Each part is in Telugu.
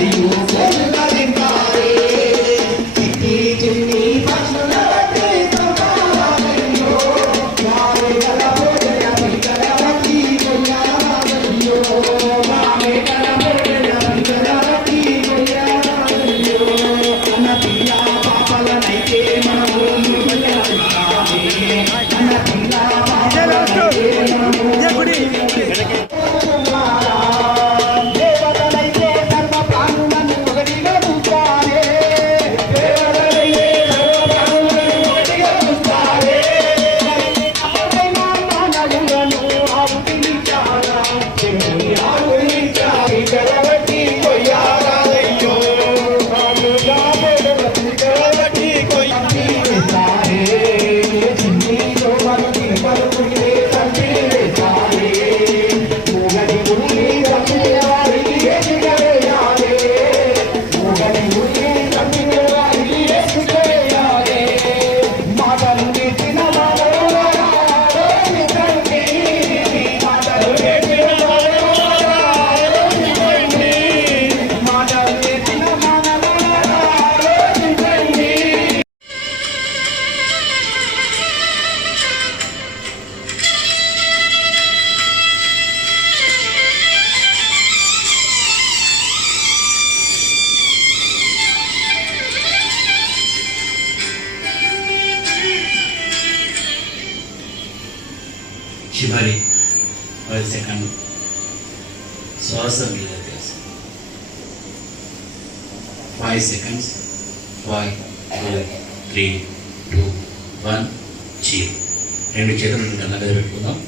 Aí, చివరి పది సెకండ్ శ్వాస మీద తెలుసు five seconds five four three two one zero రెండు చేతులు కళ్ళ మీద పెట్టుకుందాం.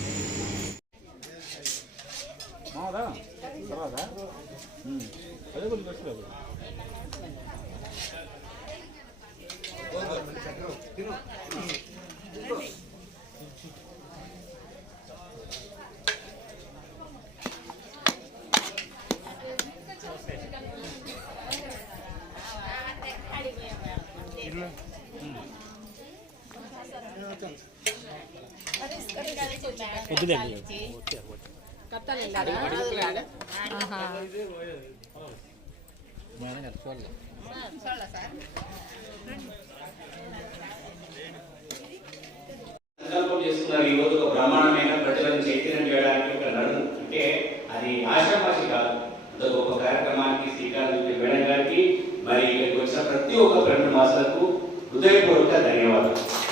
సంకల్పం చేస్తున్నారు ఈ రోజు ఒక బ్రహ్మాండమైన ప్రజలను చైతన్యం చేయడానికి ఒక నడు అంటే అది ఆశామాషి కాదు. అంత గొప్ప కార్యక్రమానికి శ్రీకారం చుట్టే మేడం గారికి మరి ఇక్కడికి వచ్చిన ప్రతి ఒక్క ఫ్రెండ్ మాస్టర్కు హృదయపూర్వక ధన్యవాదాలు.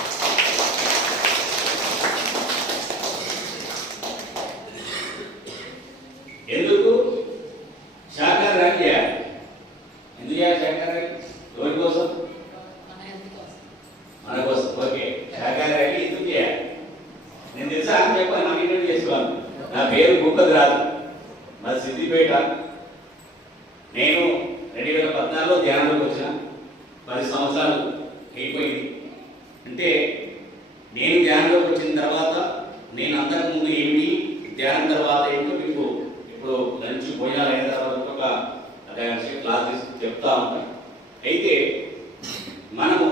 ఎందుకు? ర్యాలీ చేయాలి ఎందుకు శాఖాహార ర్యాలీ ఎవరి కోసం? మన కోసం. ఓకే. శాఖాహార ర్యాలీ ఎందుకు చేయాలి నేను తెలుసా? అని చెప్పాను. నాకు ఇంటర్వ్యూ చేసుకోవాలి. నా పేరు భూపతి రాజు. మా సిద్దిపేట. నేను రెండు వేల పద్నాలుగులో ధ్యానంలోకి వచ్చిన. పది సంవత్సరాలు అయిపోయింది. అంటే నేను ధ్యానంలోకి వచ్చిన తర్వాత నేను అంతకుముందు ఏమిటి? ధ్యానం తర్వాత ఏంటో మీకు ఇప్పుడు లంచ్ భోజనాలు అయిన తర్వాత ఒక అరగంట క్లాస్ చెప్తా ఉంటాను అయితే మనము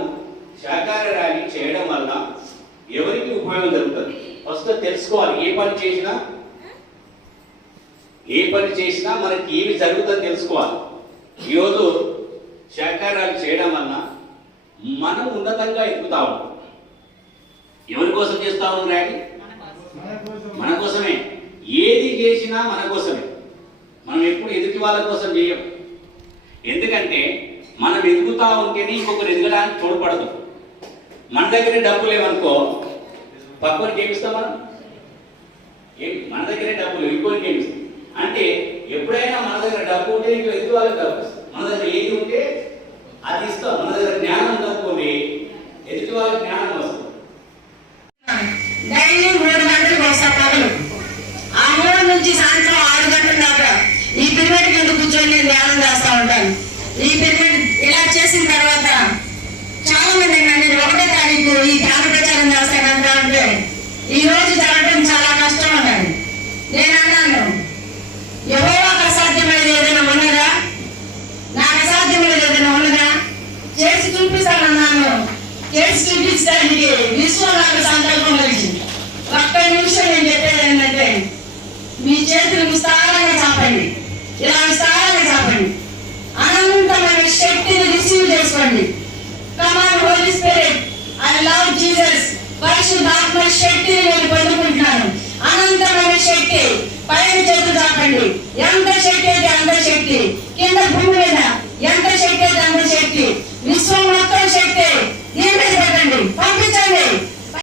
శాకాహార ర్యాలీ చేయడం వల్ల ఎవరికి ఉపయోగం జరుగుతుంది? ఫస్ట్ తెలుసుకోవాలి ఏ పని చేసినా ఏ పని చేసినా మనకి ఏమి జరుగుతుందో తెలుసుకోవాలి. ఈరోజు శాకాహారాలు చేయడం వల్ల మనం ఉన్నతంగా ఎదుగుతా ఉంటాం. ఎవరి కోసం చేస్తా ఉన్నాం ర్యాలీ మన కోసమే. ఏది చేసినా మన కోసమే. మనం ఎప్పుడు ఎదుటి వాళ్ళ కోసం చేయం. ఎందుకంటే మనం ఎదుగుతా ఉంటేనే ఇంకొకరు ఎదగడానికి తోడ్పడదు. మన దగ్గరే డబ్బు లేవనుకో పక్కనికి ఏమిస్తాం మనం? ఏమి? మన దగ్గరే డబ్బులు లేవు ఇంకోరికి ఏమిస్తాం అంటే ఎప్పుడైనా మన దగ్గర డబ్బు ఉంటే ఇంకో ఎదుటి వాళ్ళకి డబ్బు ఇస్తాం. మన దగ్గర ఏది ఉంటే అది ఇస్తాం. మన దగ్గర జ్ఞానం తక్కువ ఎదుటి వాళ్ళకి జ్ఞానం వస్తుంది డైలీ మూడు గంటలకు వస్తా పగలు ఆ మూడు నుంచి సాయంత్రం ఆరు గంటల దాకా ఈ పిరమిడ్ కింద కూర్చొని నేను ధ్యానం చేస్తా ఉంటాను ఈ పిరమిడ్ ఇలా చేసిన తర్వాత చాలా మంది నన్ను ఒకటే తారీఖు ఈ ధ్యాన ప్రచారం చేస్తానంటా అంటే ఈ రోజు జరగడం చాలా కష్టం అన్నాను నేను అన్నాను ఎవరో అసాధ్యమైనది ఏదైనా ఉన్నదా? నాకు అసాధ్యమైనది ఏదైనా ఉన్నదా? చేసి చూపిస్తానన్నాను. చేసి చూపించడానికి విశ్వం నాకు సంకల్పం కలిగింది. ఒక్క నిమిషం నేను చెప్పేది ఏంటంటే మీ చేతులు విస్తారంగా చాపండి. ఇలా విస్తారంగా చాపండి. అనంత శక్తిని రిసీవ్ చేసుకోండి. Come on Holy Spirit I love Jesus పరిశుద్ధాత్మ శక్తిని నేను పొందుకుంటున్నాను. అనంతమైన శక్తి. పైన చేతులు తాకండి. ఎంత శక్తి అయితే అంత శక్తి.